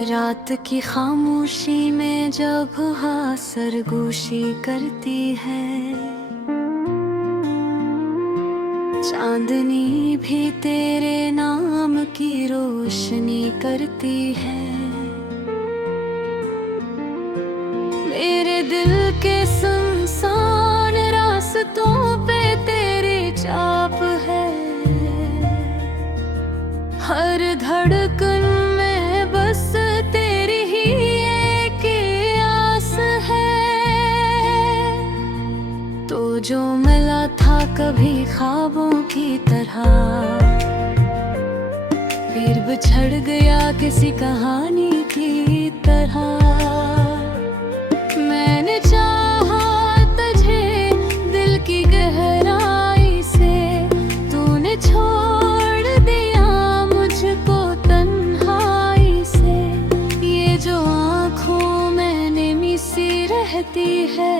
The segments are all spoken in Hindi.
रात की खामोशी में जब हवा सरगोशी करती है, चांदनी भी तेरे नाम की रोशनी करती है। मेरे दिल के सुनसान रास्तों पे तेरी छाप है, हर धड़कन में बस तेरी ही एक आस है। तो जो मिला था कभी ख्वाबों की तरह, फिर बिछड़ गया किसी कहानी की तरह। मैंने चाहा तुझे दिल की गहराई से, तूने छोड़ दिया मुझको तन्हाई से। ये जो आँखों में नमी सी रहती है,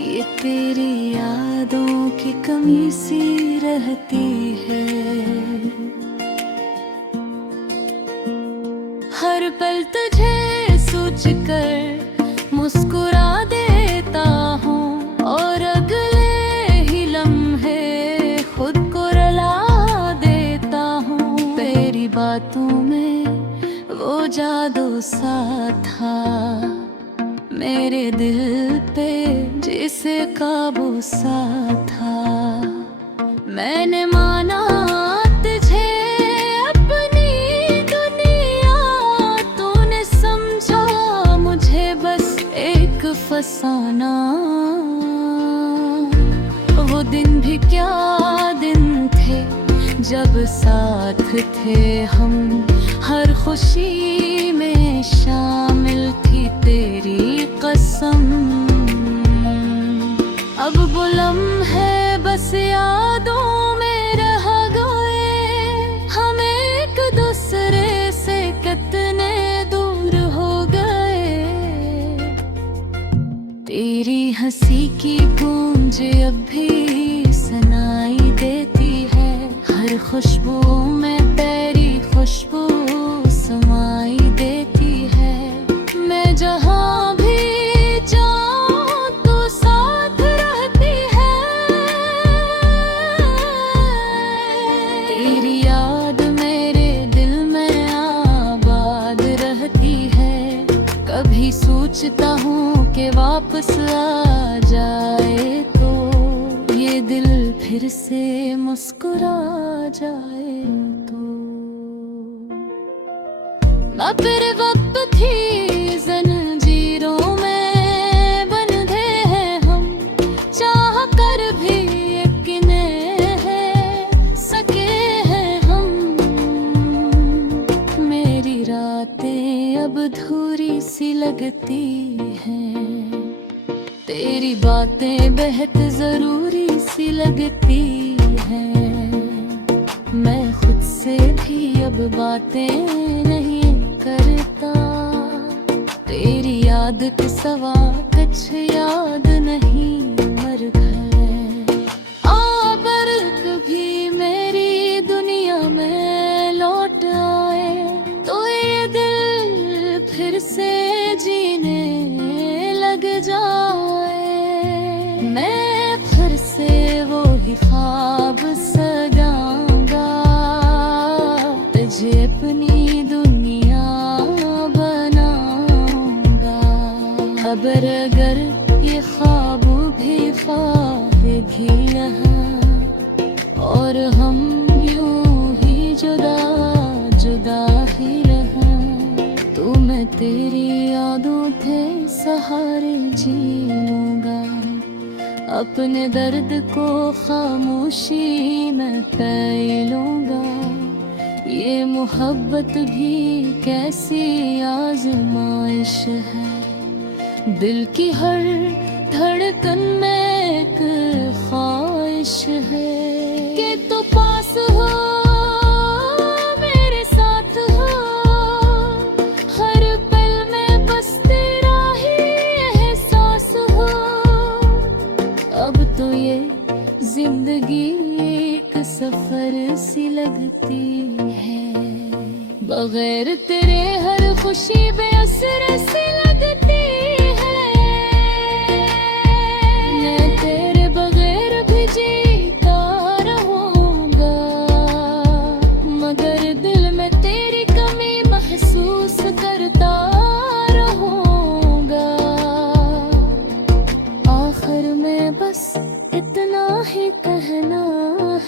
ये तेरी यादों की कमी सी रहती है। हर पल तुझे सोच कर मुस्कुरा देता हूँ, और अगले ही लम्हे खुद को रुला देता हूँ। तेरी बातों में वो जादू सा था, मेरे दिल पे जिसे काबू सा था। मैंने माना तुझे अपनी दुनिया, तूने समझा मुझे बस एक फसाना। वो दिन भी क्या दिन थे जब साथ थे हम, हर खुशी में शामिल थी तेरी कसम। अब वो लम्हे बस यादों में रह गए, हम एक दूसरे से कितने दूर हो गए। तेरी हंसी की गूंज अब भी सुनाई देती है, हर खुशबू में तेरी खुशबू समाई देती है। मैं जहाँ भी जाऊँ तो साथ रहती है, तेरी याद मेरे दिल में आबाद रहती है। कभी सोचता हूँ कि वापस आ जाए तो ये दिल फिर से मुस्कुरा जाए तो। ना फिर वक्त थी जंजीरों में बंधे हैं हम, चाह कर भी यकीन है सके हैं हम। मेरी रातें अब अधूरी सी लगती हैं, तेरी बातें बेहद जरूरी सी लगती हैं। मैं खुद से भी अब बातें नहीं करता, तेरी याद के सवा कुछ याद नहीं मर गए। आबर कभी मेरी दुनिया में लौट आए, तो ये दिल फिर से जीने लग जाए। मैं फिर से वो ही ख्वाब सजाऊंगा, तुझे अपनी दुनिया बनाऊंगा। खबर अगर ये ख्वाब भी ख्वाब भी यहाँ, और हम यूं ही जुदा जुदा ही रहा, तो मैं तेरी यादों के सहारे जी लूंगा। अपने दर्द को खामोशी में पी लूंगा। ये मोहब्बत भी कैसी आजमाइश है, दिल की हर धड़कन में एक ख्वाहिश है कि तू पास हो, मेरे साथ हो। हर पल में बस तेरा ही एहसास हो। अब तो ये जिंदगी एक सफर सी लगती है, बगैर तेरे हर खुशी बेअसर सी लगती है। मैं तेरे बगैर भी जीता रहूंगा, मगर दिल में तेरी कमी महसूस करता रहूंगा। आखिर में बस इतना ही कहना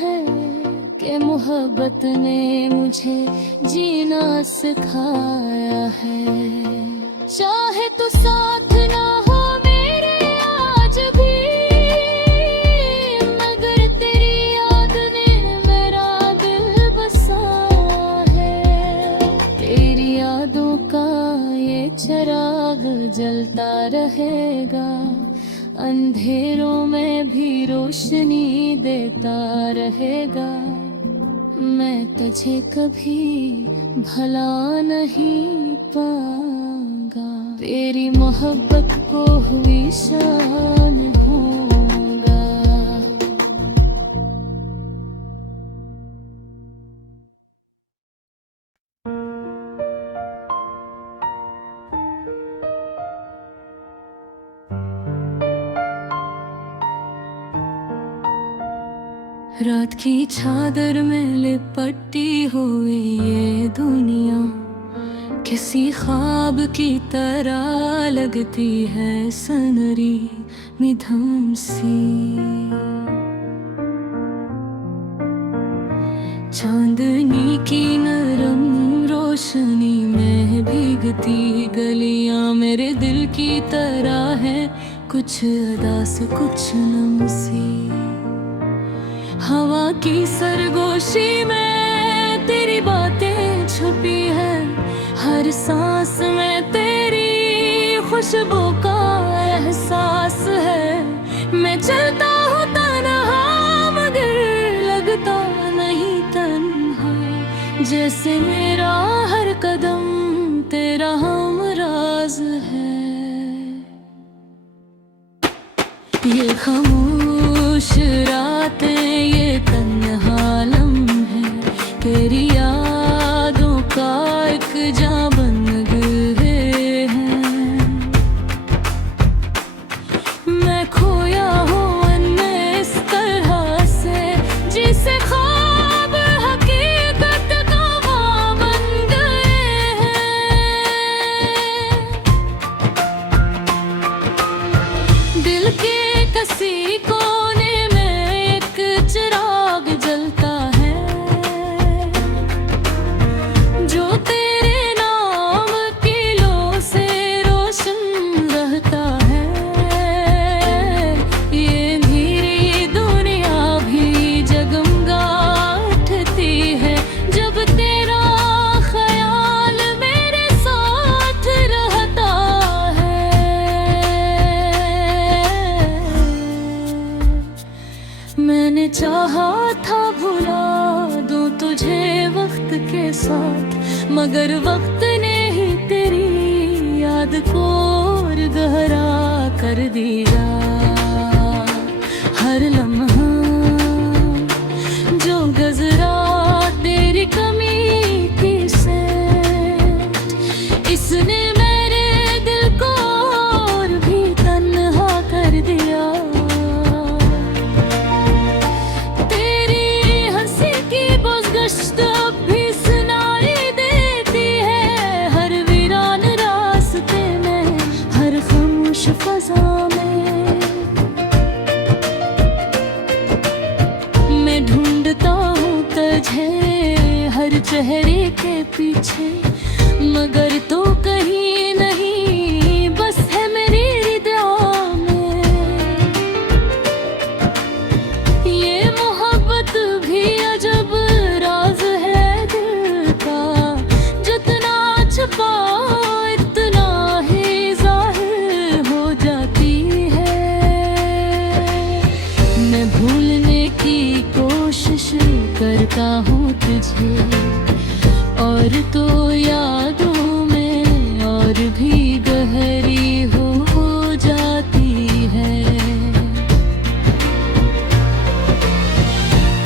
है कि मोहब्बत ने मुझे जीना सिखाया है। चाहे तो साथ ना हो मेरे आज भी, मगर तेरी याद ने मेरा दिल बसाया है। तेरी यादों का ये चिराग जलता रहेगा, अंधेरों में भी रोशनी देता रहेगा। मैं तुझे कभी भला नहीं पाऊंगा, तेरी मोहब्बत को हुई शान होगा। रात की चादर में लिपटी हुई ये दुनिया किसी ख्वाब की तरह लगती है सनरी मिधम सी। चांदनी की नरम रोशनी में भीगती गलियां मेरे दिल की तरह है, कुछ अदा से कुछ नम सी। हवा की सरगोशी में तेरी बातें छुपी है, हर सांस में तेरी खुशबू का एहसास है। मैं चलता हूँ तन्हा मगर लगता नहीं तन्हा, जैसे मेरा हर कदम तेरा हमराज है। ये खामोश रातें ये तन्हा लम्हे तेरी यादों का एक जां बन गए हैं। मैं खोया हूँ अन्य इस तरह से जिसे ख्वाब हकीकत गवाह बन गए हैं। दिल के किसी कोने में एक चिराग जलता है, जो तेरे नाम की लो से रोशन रहता है। ये धीरी दुनिया भी जगमगा उठती है, जब तेरा ख्याल मेरे साथ रहता है। मैंने चाहा था भुला दूं तुझे वक्त के साथ, मगर वक्त ने ही तेरी याद को और गहरा कर दिया। हर लम्हा जो गुजरा तेरी कमी की से, इसने मेरे दिल को और भी तन्हा कर दिया। अब भी सुनाई देती है हर वीरान रास्ते में, हर खामोश फजा में। मैं ढूंढता हूँ तुझे हर चेहरे के पीछे, मगर तो कहीं नहीं बस है मेरी हृदय में। ये मोहब्बत भी अजब राज है दिल का, जितना छुपाओ इतना ही जाहिर हो जाती है। मैं भूलने की कोशिश करता हूँ तुझे, और तो यादों में और भी गहरी हो जाती है।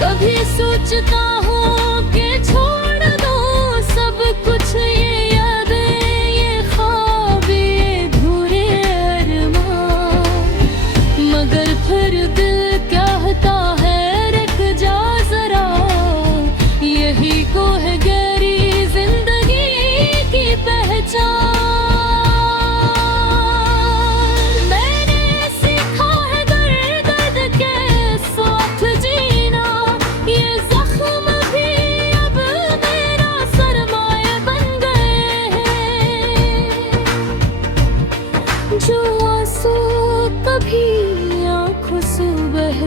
कभी सोचता हूँ कि छोड़ दो सब कुछ,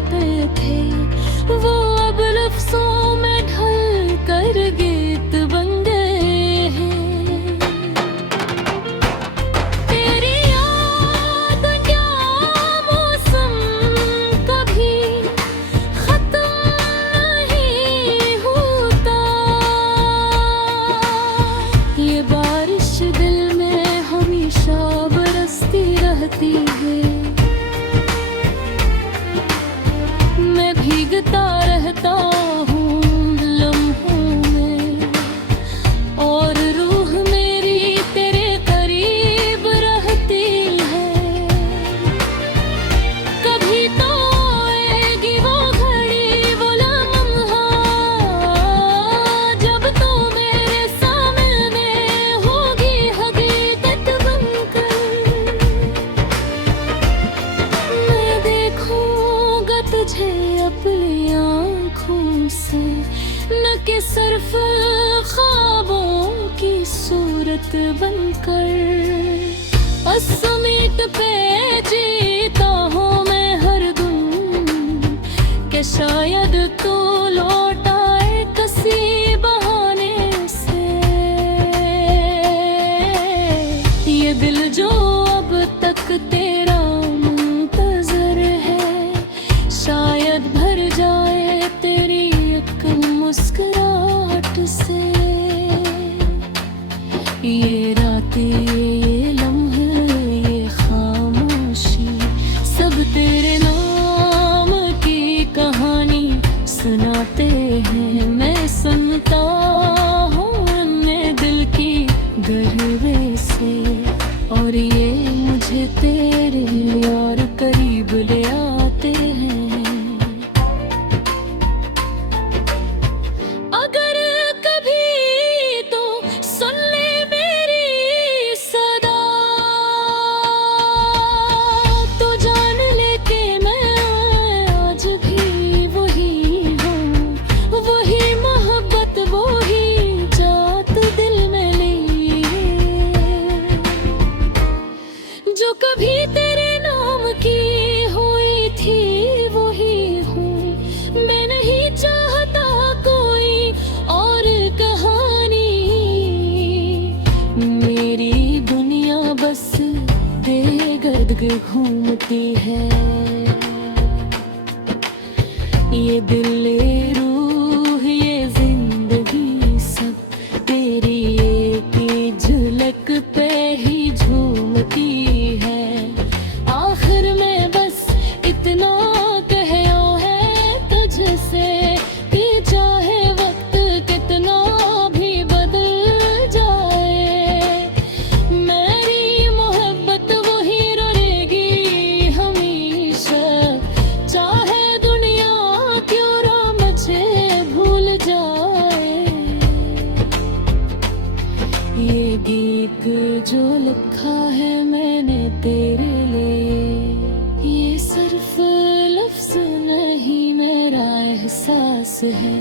होते थे वो अब लफ्जों में ढल कर गीत बन गए हैं। तेरी याद क्या मौसम कभी खत्म नहीं होता, ये बारिश दिल में हमेशा बरसती रहती है। मैं भीगता रहता हूँ लम्हों में और रूह मेरी तेरे करीब रहती है। कभी तो आएगी वो घड़ी वो लम्हा जब तू मेरे सामने होगी हकीकत बनकर। मैं देखूंगा तुझे अपनी आँखों से, न कि सिर्फ ख्वाबों की सूरत बनकर। असमीट पे जीता हूँ मैं हर दिन कि शायद तू लौट आए किसी बहाने से। ये दिल जो अब तक तेरा मुंतजर है, शायद भर जाए तेरी एक मुस्कुराहट से। ये रातें ये लम्हे ये खामोशी सब तेरे नाम की कहानी सुनाते हैं। मैं सुनता हूँ अपने दिल की गहरे से और ये मुझे तेरे और करीब ले आते हैं। अगर कभी तो सुन ले मेरी सदा, तो जान ले के मैं आज भी वही हूँ। वही मोहब्बत वही जात दिल में ली है, जो कभी तेरे नाम की हुई थी वही हूँ। मैं नहीं चाहता कोई और कहानी, मेरी दुनिया बस बेगर्द घूमती है। ये दिल ये रूह ये जिंदगी सब तेरी एक ही झलक पे ही झूमती है। आखिर में बस इतना कहना है तुझसे कि चाहे वक्त कितना भी बदल जाए, मेरी मोहब्बत वही रहेगी हमेशा। चाहे दुनिया क्यों ना मुझे भूल जाए। ये गीत जो लिखा है मैंने तेरे लिए, ये सिर्फ लफ्ज नहीं मेरा एहसास है।